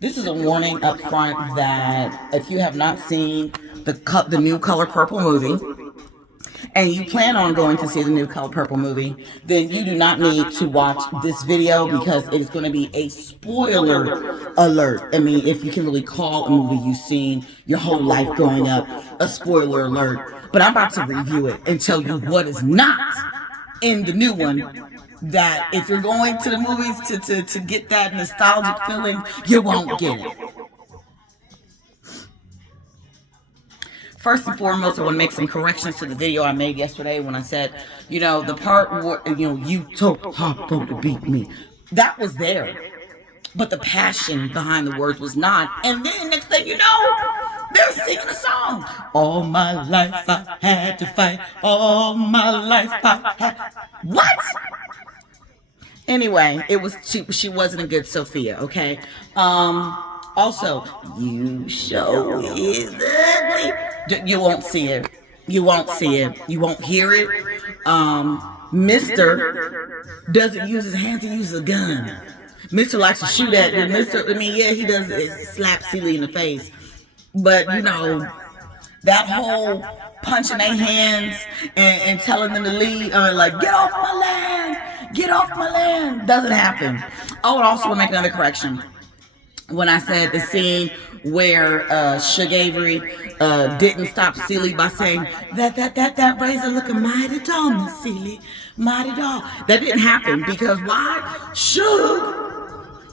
This is a warning up front that if you have not seen the new Color Purple movie, and you plan on going to see the new Color Purple movie, then you do not need to watch this video because it is going to be a spoiler alert. I mean, if you can really call a movie you've seen your whole life growing up a spoiler alert. But I'm about to review it and tell you what is not in the new one. That if you're going to the movies to get that nostalgic feeling, you won't get it. First and foremost, I want to make some corrections to the video I made yesterday when I said, the part where, you told Harpo to beat me. That was there. But the passion behind the words was not. And then next thing you know, they're singing a song. All my life I had to fight. All my life I had. What? Anyway, she wasn't a good Sophia, okay? Also, you show is ugly. You won't see it. You won't see it. You won't hear it. Mr. doesn't use his hands, he uses a gun. Mr. likes to shoot at it. He does slap Celie in the face. But, that whole punching their hands and telling them to leave, like, get off my land, doesn't happen. I would also make another correction. When I said the scene where Shug Avery didn't stop Celie by saying that razor looking mighty tall, Miss Celie, mighty tall. That didn't happen because why? Shug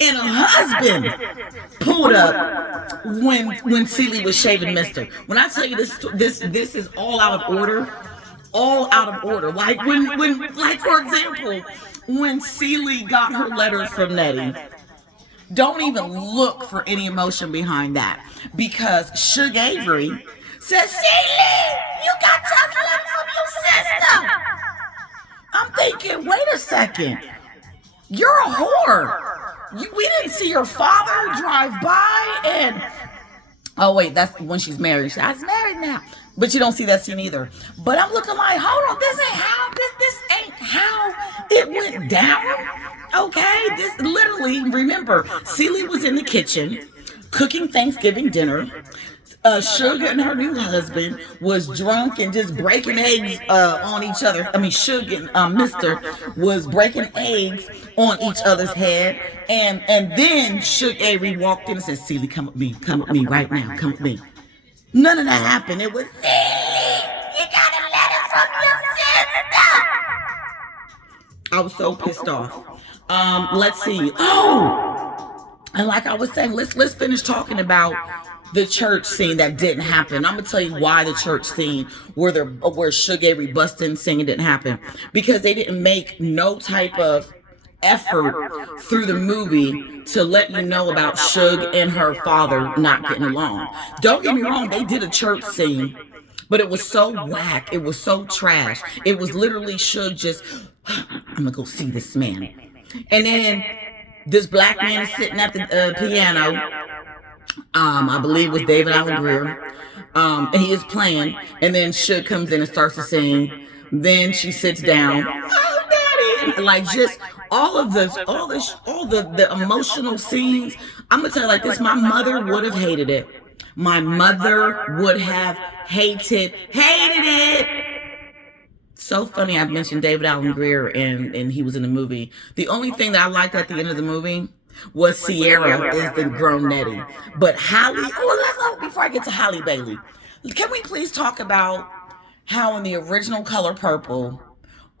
and her husband pulled up when Celie was shaving Mister. When I tell you this is all out of order. All out of order. Like like for example, when Celie got her letters from Nettie. Don't even look for any emotion behind that. Because Shug Avery says, Celie, you got tough letters from your sister. I'm thinking, wait a second. You're a whore. We didn't see your father drive by and... Oh, wait, that's when she's married. She's married now. But you don't see that scene either. But I'm looking like, hold on, this ain't how it went down. Okay, this literally, remember, Celie was in the kitchen cooking Thanksgiving dinner. Shug and her new husband was drunk and just breaking eggs on each other. I mean, Shug and Mister was breaking eggs on each other's head. And then Shug Avery walked in and said, Celie, come with me right now, come with me. None of that happened. It was, Celie, you got a letter from your sister. I was so pissed off. Let's see. Oh, and like I was saying, let's finish talking about the church scene that didn't happen. I'm gonna tell you why the church scene where Shug Avery busted in singing didn't happen. Because they didn't make no type of effort through the movie to let you know about Shug and her father not getting along. Don't get me wrong, they did a church scene, but it was so whack. It was so trash. It was literally Shug just, I'm gonna go see this man. And then this black man is sitting at the piano. I believe it was David Alan Grier. And he is playing. And then Shug comes in and starts to sing. Then she sits down. Oh, Daddy! Like just all the emotional scenes. I'm gonna tell you like this. My mother would have hated it. My mother would have hated it. So funny I mentioned David Alan Grier and he was in the movie. The only thing that I liked at the end of the movie was Sierra is the grown Nettie. But Halle, before I get to Halle Bailey, can we please talk about how in the original Color Purple,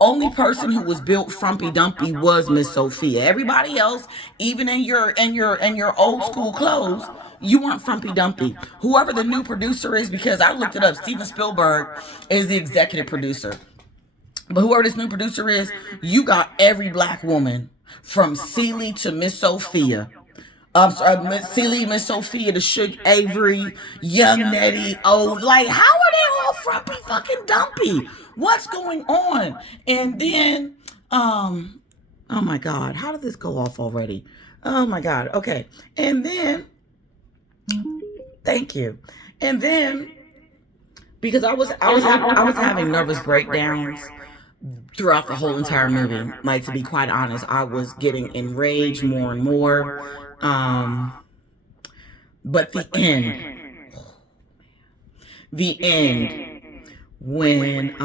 only person who was built frumpy dumpy was Miss Sophia. Everybody else, even in your old school clothes, you weren't frumpy dumpy. Whoever the new producer is, because I looked it up, Steven Spielberg is the executive producer. But whoever this new producer is, you got every black woman from Celie to Miss Sophia. Celie, Miss Sophia to Shug Avery, Young Nettie, old. Like, how are they all frumpy fucking dumpy? What's going on? And then, oh my God, how did this go off already? Oh my God, okay. And then, thank you. And then, because I was having nervous breakdowns throughout the whole entire movie. Like, to be quite honest, I was getting enraged more and more. But the end, when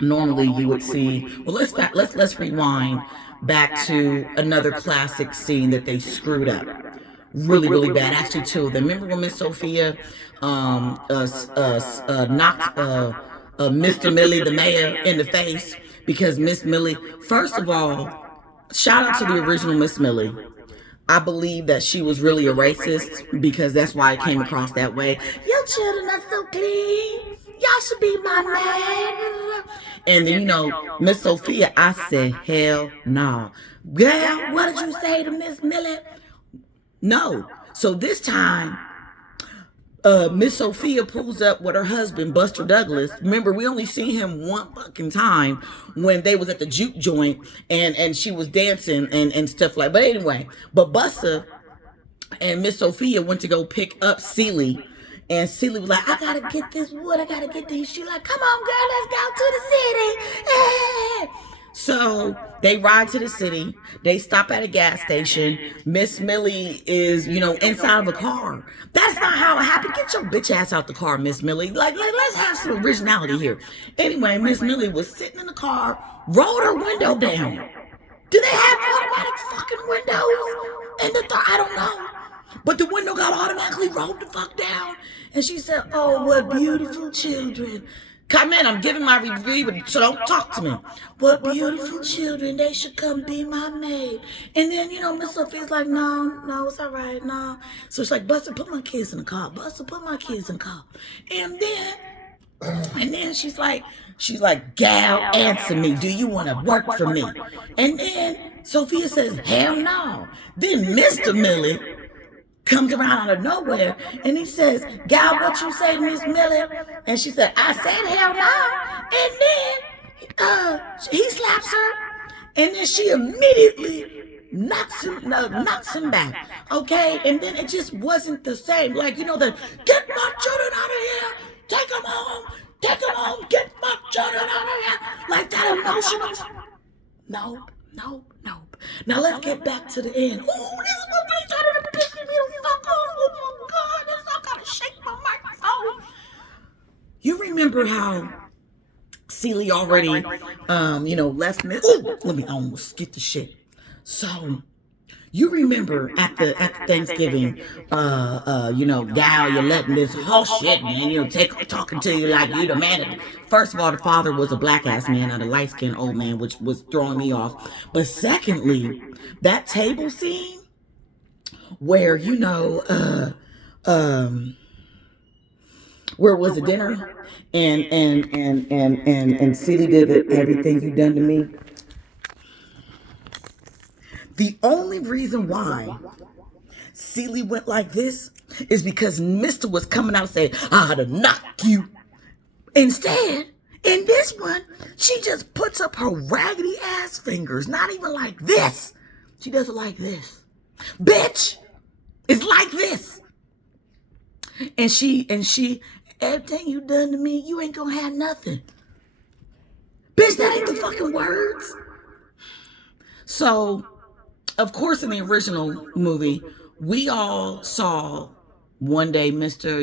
normally you would see, well, let's rewind back to another classic scene that they screwed up really bad. Actually, two of them. Remember when Miss Sophia knocked Mr. Millie, the mayor, in the face because Miss Millie. First of all, shout out to the original Miss Millie. I believe that she was really a racist because that's why it came across that way. Your children are so clean. Y'all should be my man. And then, Miss Sophia, I said, hell no. Girl, what did you say to Miss Millie? No. So this time, Miss Sophia pulls up with her husband, Buster Douglas. Remember, we only seen him one fucking time when they was at the juke joint and she was dancing and stuff like. But anyway, but Buster and Miss Sophia went to go pick up Celie. And Celie was like, I gotta get this wood, I gotta get these. She like, come on, girl, let's go to the city. Hey. So they ride to the city. They stop at a gas station. Miss Millie is, inside of a car. That's not how it happened. Get your bitch ass out the car, Miss Millie. Like, let's have some originality here. Anyway, Miss Millie was sitting in the car, rolled her window down. Do they have automatic fucking windows in the car? I don't know. But the window got automatically rolled the fuck down. And she said, oh, what beautiful children. Come in, I'm giving my review, so don't talk to me. What beautiful children, they should come be my maid. And then, Miss Sophia's like, no, it's all right, no. So she's like, Buster, put my kids in the car. Buster, put my kids in the car. And then she's like, Gal, answer me. Do you want to work for me? And then Sophia says, hell no. Then Mr. Millie comes around out of nowhere and he says, Gal, what you say to Miss Millie? And she said, I said hell no. And then he slaps her and then she immediately knocks him back. Okay? And then it just wasn't the same. Like, get my children out of here. Take them home. Get my children out of here. Like that emotional. Nope. Now let's get back to the end. Ooh, this is what really started to piss me the fuck off. Oh my God, I gotta shake my microphone. You remember how Celie already, left me? Ooh, let me almost get the shit. So, you remember at the Thanksgiving, Gal, you're letting this whole shit, man, talking to you like you the man. First of all, the father was a black ass man, not a light skinned old man, which was throwing me off. But secondly, that table scene where, where it was a dinner and Celie did everything you done to me. The only reason why Celie went like this is because Mr. was coming out saying, I ought to knock you. Instead, in this one, she just puts up her raggedy ass fingers, not even like this. She does it like this. Bitch, it's like this. And she, everything you done to me, you ain't gonna have nothing. Bitch, that ain't the fucking words. So, of course, in the original movie, we all saw one day Mr.,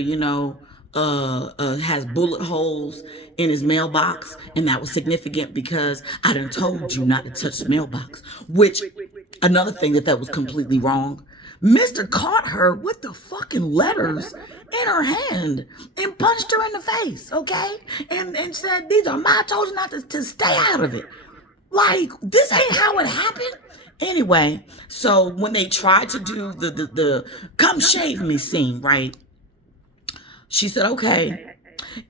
has bullet holes in his mailbox, and that was significant because I done told you not to touch the mailbox, which, another thing that was completely wrong. Mr. caught her with the fucking letters in her hand and punched her in the face, okay? And said, these are my, I told you not to stay out of it. Like, this ain't how it happened. Anyway, so when they tried to do the come shave me scene, right? She said, okay,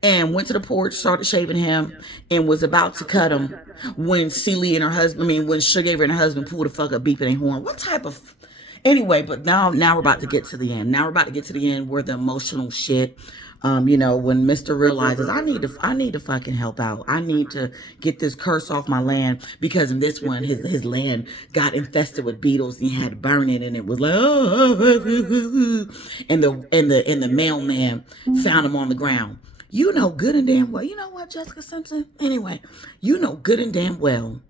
and went to the porch, started shaving him, and was about to cut him when Celie and her husband, when Sugar and her husband pulled the fuck up beeping their horn. What type of... Anyway, but now we're about to get to the end. Now we're about to get to the end where the emotional shit, when Mr. realizes, I need to fucking help out. I need to get this curse off my land, because in this one, his land got infested with beetles and he had to burn it, and it was like, and the mailman found him on the ground. You know good and damn well. You know what, Jessica Simpson? Anyway, you know good and damn well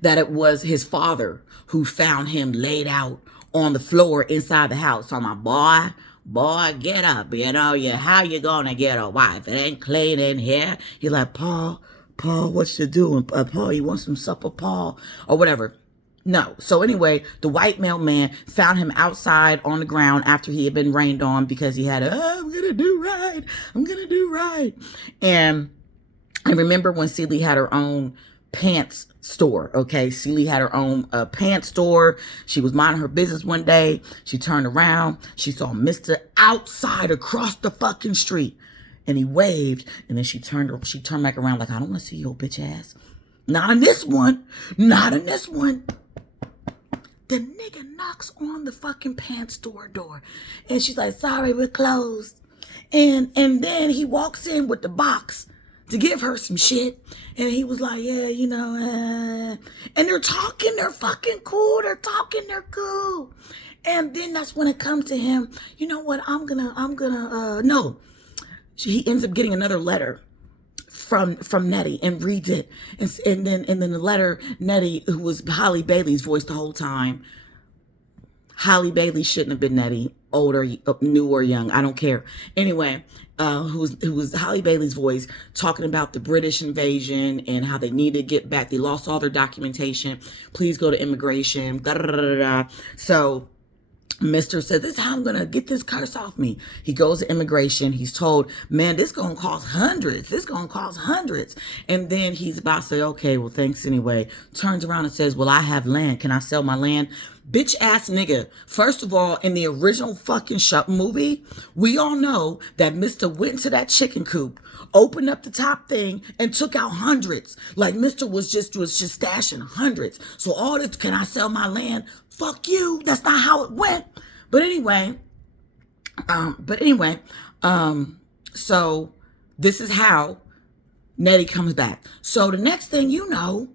that it was his father who found him laid out on the floor inside the house. So I'm like, boy, get up. You know, how you gonna get a wife? It ain't clean in here. He's like, Paul, what you doing? Paul, you want some supper, Paul? Or whatever. No. So anyway, the white mailman found him outside on the ground after he had been rained on because he had I'm gonna do right. And I remember when Celie had her own pants store. Okay, Celie had her own pants store. She was minding her business one day. She turned around. She saw Mr. outside across the fucking street, and he waved. And then she turned back around like, I don't want to see your bitch ass. Not in this one. Not in this one. The nigga knocks on the fucking pants store door, and she's like, sorry, we're closed. And then he walks in with the box to give her some shit. And he was like, yeah, you know, and they're talking, they're fucking cool. They're talking, they're cool. And then that's when it comes to him, you know what, no. He ends up getting another letter from Nettie and reads it. And then the letter, Nettie, who was Holly Bailey's voice the whole time. Holly Bailey shouldn't have been Nettie, old or new or young, I don't care. Anyway, who was Holly Bailey's voice talking about the British invasion and how they need to get back. They lost all their documentation. Please go to immigration. Da, da, da, da, da. So Mr. said, this is how I'm going to get this curse off me. He goes to immigration. He's told, man, this going to cost hundreds. This going to cost hundreds. And then he's about to say, okay, well, thanks anyway. Turns around and says, well, I have land. Can I sell my land? Bitch ass nigga. First of all, in the original fucking movie, we all know that Mr. went into that chicken coop, opened up the top thing, and took out hundreds. Like Mr. was just stashing hundreds. So all this, can I sell my land? Fuck you. That's not how it went. But anyway, so this is how Nettie comes back. So the next thing you know,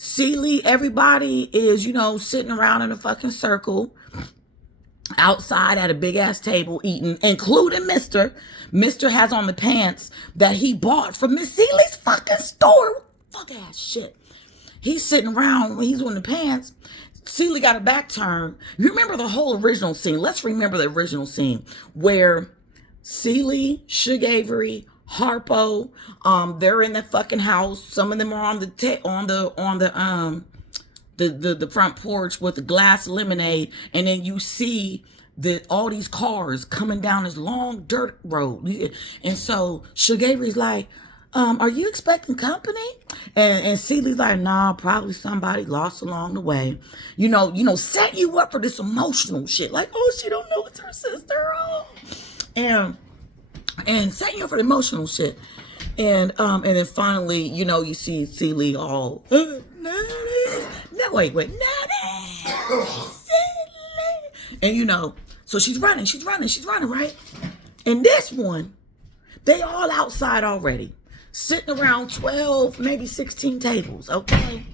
Celie, everybody is, you know, sitting around in a fucking circle outside at a big ass table eating, including Mr. Mr. has on the pants that he bought from Miss Celie's fucking store. Fuck ass shit. He's sitting around when he's on the pants. Celie got her back turned. You remember the whole original scene? Let's remember the original scene where Celie, Suge Avery, Harpo, they're in the fucking house. Some of them are on the front porch with the glass lemonade, and then you see all these cars coming down this long dirt road. And so Suge Avery's like, are you expecting company? And Celie's like, nah, probably somebody lost along the way. You know, set you up for this emotional shit. Like, oh, she don't know it's her sister. Oh. And setting you up for the emotional shit. And then finally, you know, you see Celie all, Nettie. No, wait, Nettie. And you know, so she's running, right? And this one, they all outside already. Sitting around 12, maybe 16 tables, okay?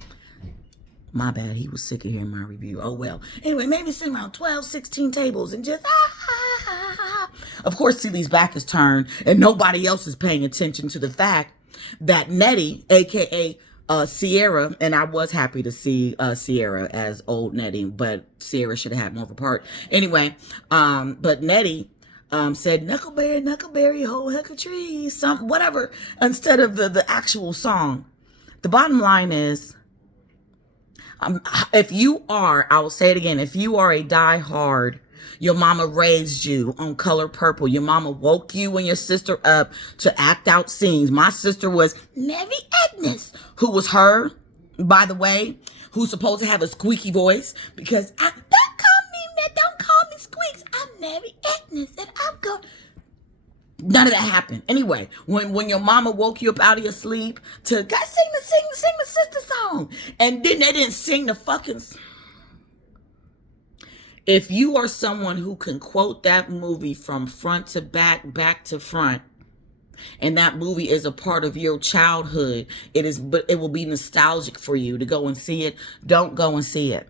My bad, he was sick of hearing my review. Oh, well. Anyway, maybe sitting around 12, 16 tables and just, Of course, Celie's back is turned and nobody else is paying attention to the fact that Nettie, a.k.a. Sierra, and I was happy to see Sierra as old Nettie, but Sierra should have had more of a part. Anyway, but Nettie said, Knuckleberry, whole heck of trees, something, whatever, instead of the actual song. The bottom line is, if you are, I will say it again, if you are a diehard, your mama raised you on Color Purple, your mama woke you and your sister up to act out scenes. My sister was Mary Agnes, who was her, by the way, who's supposed to have a squeaky voice, because don't call me Squeaks, I'm Mary Agnes, and I'm going. None of that happened. Anyway, when your mama woke you up out of your sleep to God, sing the sister song, and then they didn't sing the fucking. If you are someone who can quote that movie from front to back to front, and that movie is a part of your childhood, but it will be nostalgic for you to go and see it. Don't go and see it,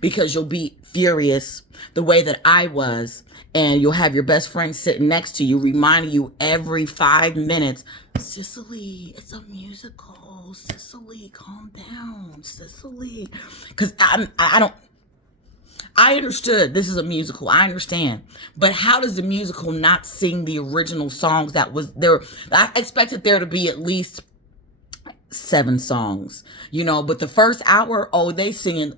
because you'll be furious the way that I was, and you'll have your best friend sitting next to you reminding you every 5 minutes, Cicely, it's a musical. Cicely, calm down. Cicely. Because I understood this is a musical. I understand. But how does the musical not sing the original songs that was there? I expected there to be at least 7 songs, but the first hour, oh, they singing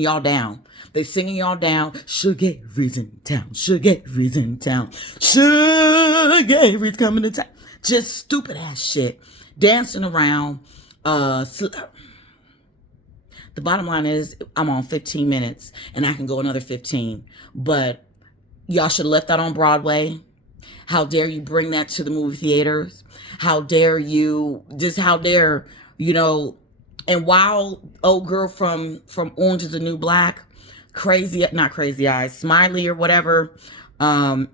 y'all down. They singing y'all down. Sugar-Avery's in town. Sugar-Avery's in town. Sugar-Avery's coming to town. Just stupid ass shit. Dancing around. The bottom line is I'm on 15 minutes and I can go another 15. But y'all should have left that on Broadway. How dare you bring that to the movie theaters? How dare you, and while old girl from Orange is the New Black, not Crazy Eyes, Smiley or whatever,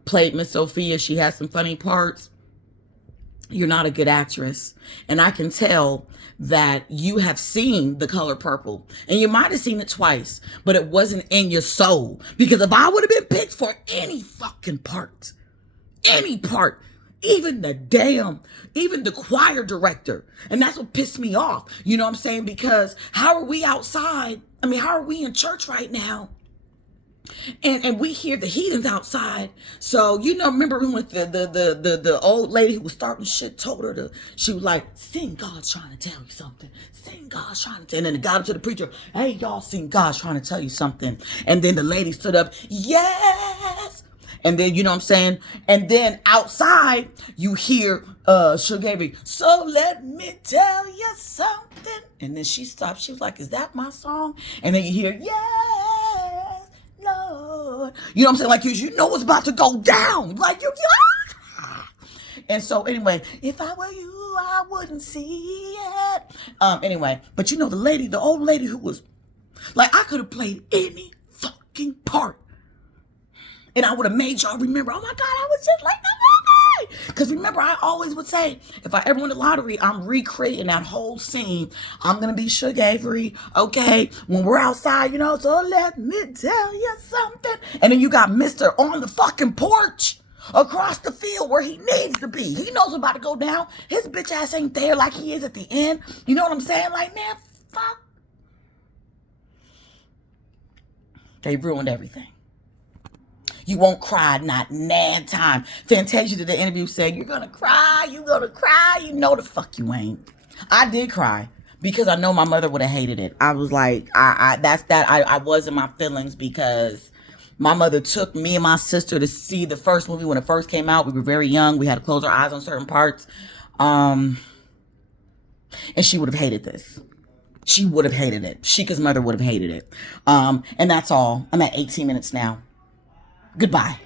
played Miss Sophia. She has some funny parts. You're not a good actress. And I can tell that you have seen The Color Purple. And you might have seen it twice, but it wasn't in your soul. Because if I would have been picked for any fucking part, even the choir director. And that's what pissed me off. You know what I'm saying? Because how are we outside? How are we in church right now? And we hear the heathens outside. So, remember when the old lady who was starting shit told her she was like, sing God's trying to tell you something. Sing God's trying to tell you. And then it got up to the preacher, hey, y'all, sing God's trying to tell you something. And then the lady stood up, yes. And then, you know what I'm saying? And then outside, you hear Sugar-Avery, so let me tell you something. And then she stopped. She was like, is that my song? And then you hear, yes, Lord. You know what I'm saying? Like, you know what's about to go down. Like, And so, anyway, if I were you, I wouldn't see it. Anyway, but the old lady who was, like, I could have played any fucking part. And I would have made y'all remember, oh my God, I was just like that movie. Because remember, I always would say, if I ever win the lottery, I'm recreating that whole scene. I'm going to be Sugar-Avery, okay? When we're outside, so let me tell you something. And then you got Mr. on the fucking porch across the field where he needs to be. He knows what's about to go down. His bitch ass ain't there like he is at the end. You know what I'm saying? Like, man, fuck. They ruined everything. You won't cry, not nan time. Fantasia did the interview saying, you're going to cry. You know the fuck you ain't. I did cry because I know my mother would have hated it. I was like, I was in my feelings because my mother took me and my sister to see the first movie when it first came out. We were very young. We had to close our eyes on certain parts. And she would have hated this. She would have hated it. Sheikah's mother would have hated it. And that's all. I'm at 18 minutes now. Goodbye.